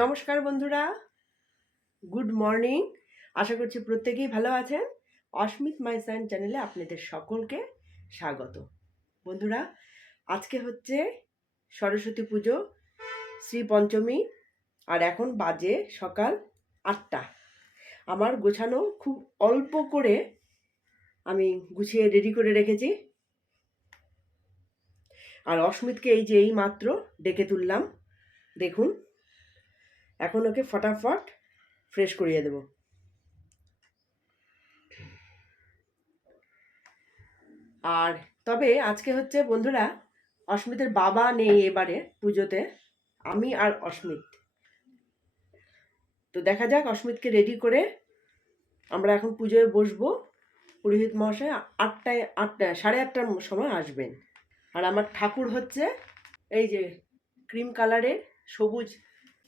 নমস্কার বন্ধুরা। Good morning আশা করছি প্রত্যেকেই ভালো আছেন। অস্মিত মাই সাইন চ্যানেলে আপনাদের সকলকে স্বাগত। বন্ধুরা, আজকে হচ্ছে সরস্বতী পুজো, শ্রী পঞ্চমী, আর এখন বাজে সকাল আটটা। আমার গোছানো খুব অল্প করে আমি গুছিয়ে রেডি করে রেখেছি। আর অস্মিতকে এই যে এই মাত্র ডেকে তুললাম। দেখুন এখন ওকে ফটাফট ফ্রেশ করিয়ে দেব। আর তবে আজকে হচ্ছে বন্ধুরা, অস্মিতের বাবা নেই এবারে পুজোতে, আমি আর অস্মিত। তো দেখা যাক অস্মিতকে রেডি করে আমরা এখন পুজোয় বসবো। পুরোহিত মহাশয় আটটায় আটটা সাড়ে আটটার সময় আসবেন। আর আমার ঠাকুর হচ্ছে এই যে ক্রিম কালারের সবুজ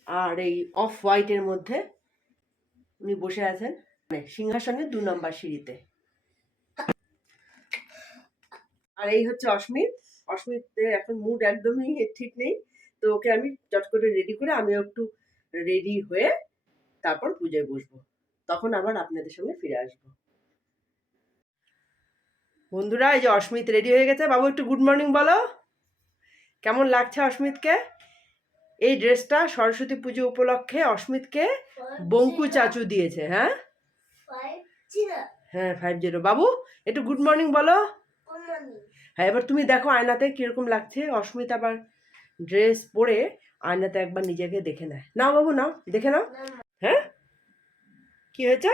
আর এই অফ হোয়াইটের মধ্যে উনি বসে আছেন। মানে সিংহাসনের দু নম্বর সিঁড়িতে। আর এই হচ্ছে অস্মিত। অস্মিতের এখন মুড একদমই ঠিক নেই। তো ওকে আমি চট করে রেডি করে আমিও একটু রেডি হয়ে তারপর পুজোয় বসবো। তখন আবার আপনাদের সঙ্গে ফিরে আসব। বন্ধুরা, এই যে অস্মিত রেডি হয়ে গেছে। বাবু, একটু গুড মর্নিং বলো। কেমন লাগছে অস্মিতকে? এই ড্রেসটা সরস্বতী পুজো উপলক্ষে অস্মিতকে বঙ্কু চাচু দিয়েছে হ্যাঁ? হ্যাঁ ফাইভ জিরো। বাবু একটু গুড মর্নিং বলো। হ্যাঁ এবার তুমি দেখো আয়নাতে কীরকম লাগছে। অস্মিত আবার ড্রেস পরে আয়নাতে একবার নিজেকে দেখে নেয়। নাও বাবু নাও দেখে নাও। হ্যাঁ? কি হয়েছে?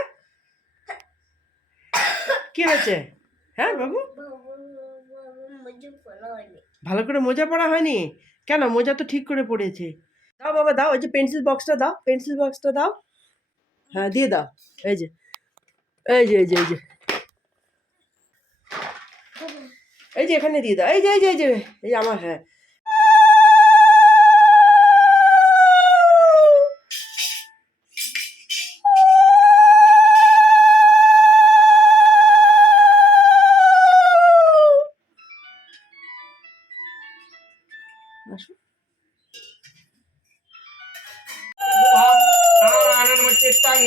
কি হয়েছে? হ্যাঁ বাবু? ভালো করে মোজা পড়া হয়নি? কেন? মোজা তো ঠিক করে পড়েছে দাও বাবা, দাও ওই যে পেন্সিল বক্সটা দাও পেন্সিল বক্সটা দাও। হ্যাঁ দিয়ে দাও, এই যে এই যে এই যে এই যে। এই যে এখানে দিয়ে দাও, এই যে এই যে এই যে এই যে আমার হ্যাঁ।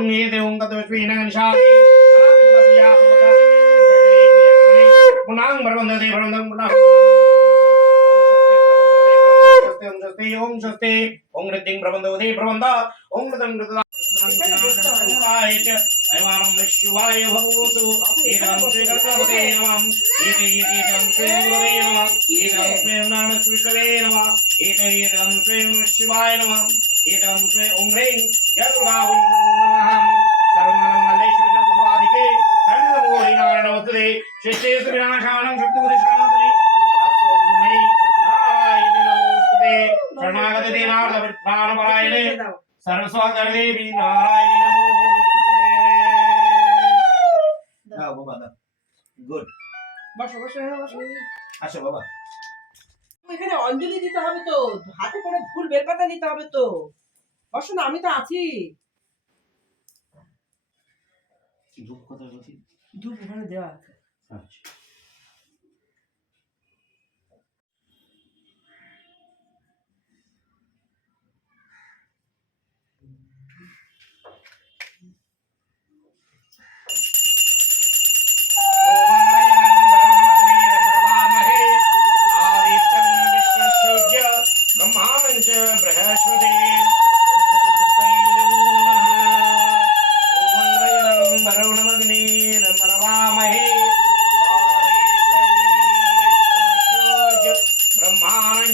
ungete ungato vachvina ganshati पुनांग भरवंदते भरवंदं पुनः ओम स्वस्ति ओम स्वस्ति ओम ऋतिं प्रबन्धवते प्रबन्ध ओम ऋतं ऋतदाय अयमारं विश्वाय भवतु एकां श्रीकर्तवते नमः एते एतेकां श्रीगुरवे नमः एकां श्रीं नाणकृष्णवे नमः एते एतेकां श्रीं शिवाय नमः एकां श्री ॐ ह्रीं यदुर्गा स्वाहा सर्वमलं मल्लेश्वरं स्वाधिके सर्वमोहिनारणवस्तुते शिष्येषु विनाशानं शक्तिमुदिश्रान्तने राष्ट्रोगुणे नारायणे नमोस्तुते शरणागते दीनार्दवृत्तानुपरायणे सर्वस्वाकर्देवी नारायणे नमोस्तुते গুড বসো বসো বসো আসো বাবা এখানে অঞ্জলি দিতে হবে তো হাতে করে ফুল বেলপাতা নিতে হবে তো বসো না আমি তো আছি ধূপ কথা ধূপ ওখানে দেওয়া আছে। আচ্ছা।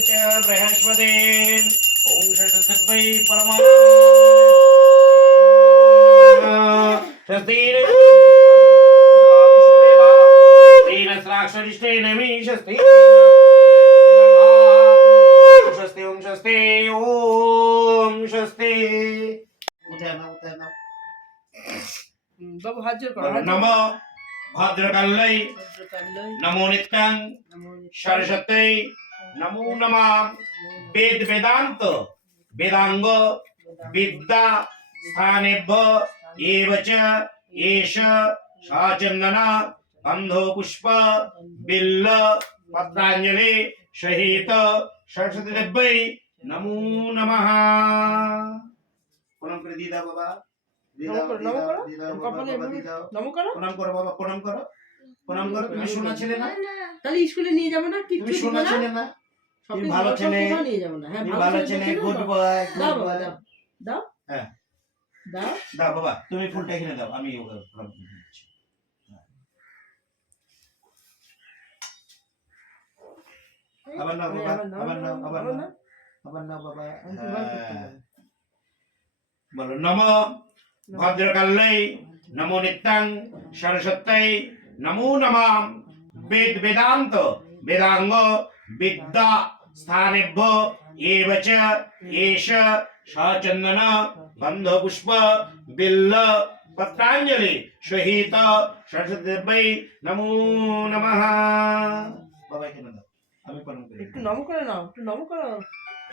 च बृहस्पति ॐ षट्सत्वै परमा स्त्रीरस्राक्षरिष्टेन मीशस्ति स्वस्ति ओम स्वस्ति ओम স্বস্তি উঠে নাও উঠে নাও হুম, বাবু হাত জোর করো হাত জোর নম করো। ভদ্রকাল্যై ভদ্রকাল্যই নমো নিত্যং নমো নমো বেদ বেদান্ত বেদাঙ্গ বিদ্যা স্থানেভ্য এব চ এষ সাচন্দন গন্ধো পুষ্প বিল্ল পত্রাঞ্জলি সহিত সরস্বতী দেব্যই নমো নমঃ প্রণাম করে দিয়ে দাও বাবা প্রণাম করো বাবা প্রণাম করো প্রণাম করো তুমি শোনা ছেলে না তাহলে স্কুলে নিয়ে যাব না? তুমি শোনা ছেলে না তুমি ভালো করব, ছেলে। নিয়ে যাব না। হ্যাঁ ভালো ছেলে ছেলে, গুড বয় দাও বাবা দাও। দাও। হ্যাঁ। দাও। দাও বাবা তুমি ফুলটা এখানে দাও আমি আবার বাবা আবার আবার আবার বাবা হ্যাঁ। বলো নম নমো নিত্যং সরস্বত্যై নমো নমাম। বেদ বেদান্ত বেদাঙ্গ বিদ্যা স্থানেভ্য চ এষ সচন্দন গন্ধ পুষ্প বিল্ল পত্রাঞ্জলি সহিত সরস্বতী দেব্যై নমো নমঃ বাবা দাও আমি প্রণাম করি একটু নম করে নাও একটু নম করো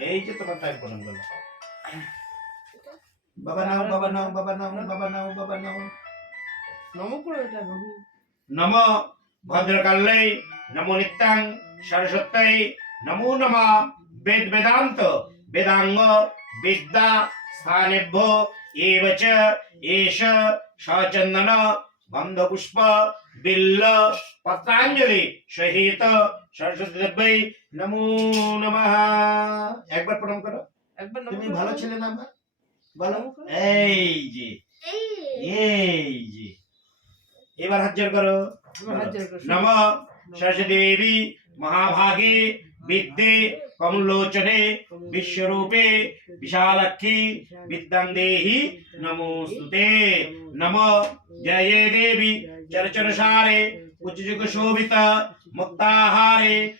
এই যে তোমার টাইম প্রণাম করল বাবা নাও বাবা নাও বাবা নাও বাবা নাও বাবা নাও নম করো এটা বাবু নম ভদ্রকাল্যై নমো নিত্যং সরস্বত্যై নমো নম বেদ বেদান্ত বেদাঙ্গ বিদ্যা স্থানেভ্য এব চ এষ সচন্দন গন্ধ পুষ্প বিল্ল পত্রাঞ্জলি সহিত সরস্বতী দেব্যই নমো নমঃ একবার প্রণাম করো। একবার তুমি ভালো। ছেলে না আমার? বলো। এই যে। এই। যে। এবার হাত জোর করো। এবার হাত করো, নম। সরস্বতী দেবী মহাভাগে विद्ये कमलोचने, विश्वरूपे विशालक्षी विद्यं देहि नमोस्तुते नमो। जये देवी। चरचरसारे उच्चजुगशोभित मुक्ताहारे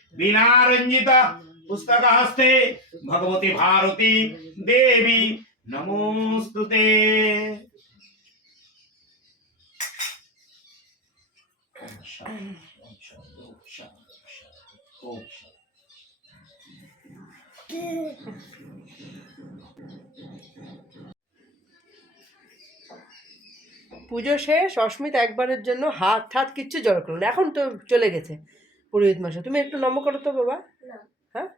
पुस्तक हस्ते भगवती भारती देवी नमोस्तुते Oh. পুজো শেষ অস্মিত একবারের জন্য হাত হাত কিচ্ছু জড় করল না। এখন তো চলে গেছে পুরোহিত মাসে তুমি একটু নম করো তো বাবা। হ্যাঁ?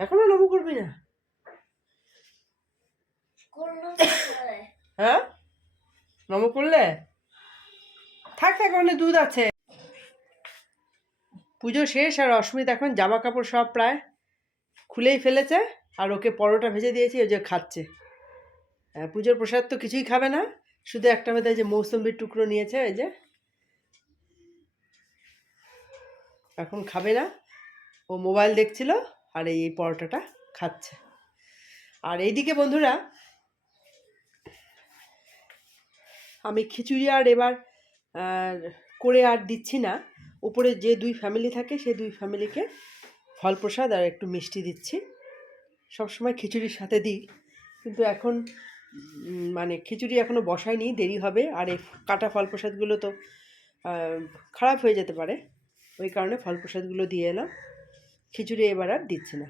এখনও নম করবি না? হ্যাঁ? নম করলে? থাক থাক অনেক দুধ আছে। পুজো শেষ আর অস্মিত এখন জামা কাপড় সব প্রায় খুলেই ফেলেছে আর ওকে পরোটা ভেজে দিয়েছি, ওই যে খাচ্ছে। পুজোর প্রসাদ তো কিছুই খাবে না, শুধু একটা বোধহয় যে মৌসুম্বির টুকরো নিয়েছে ওই যে। এখন খাবে না, ও মোবাইল দেখছিল আর এই পরোটাটা খাচ্ছে। আর এইদিকে বন্ধুরা, আমি খিচুড়ি আর এবার করে আর দিচ্ছি না। উপরে যে দুই ফ্যামিলি থাকে সেই দুই ফ্যামিলিকে ফল প্রসাদ আর একটু মিষ্টি দিচ্ছি। সবসময় খিচুড়ির সাথে দিই, কিন্তু এখন মানে খিচুড়ি এখনও বসায়নি, দেরি হবে। আর এই কাটা ফল প্রসাদগুলো তো খারাপ হয়ে যেতে পারে। ওই কারণে ফল প্রসাদগুলো দিয়ে এলাম। খিচুড়ি এবার আর দিচ্ছি না।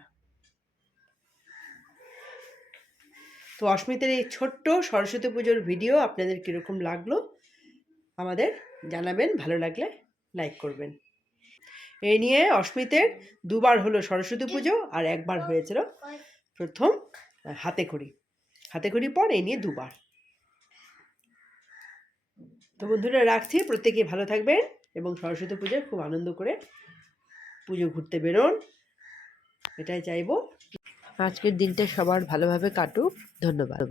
তো অস্মিতের এই ছোট্ট সরস্বতী পুজোর ভিডিও আপনাদের কীরকম লাগল, আমাদের জানাবেন। ভালো লাগলে লাইক করবেন। এই নিয়ে অস্মিতের দুবার হলো সরস্বতী পুজো আর একবার হয়েছিল প্রথম হাতে খড়ি। হাতে খড়ির পর এই নিয়ে দুবার। তো বন্ধুরা, রাখছি। প্রত্যেকে ভালো থাকবেন এবং সরস্বতী পুজোয় খুব আনন্দ করে পুজো ঘুরতে বেরোন। এটাই চাইব। আজকের দিনটা সবার ভালোভাবে কাটুক। ধন্যবাদ।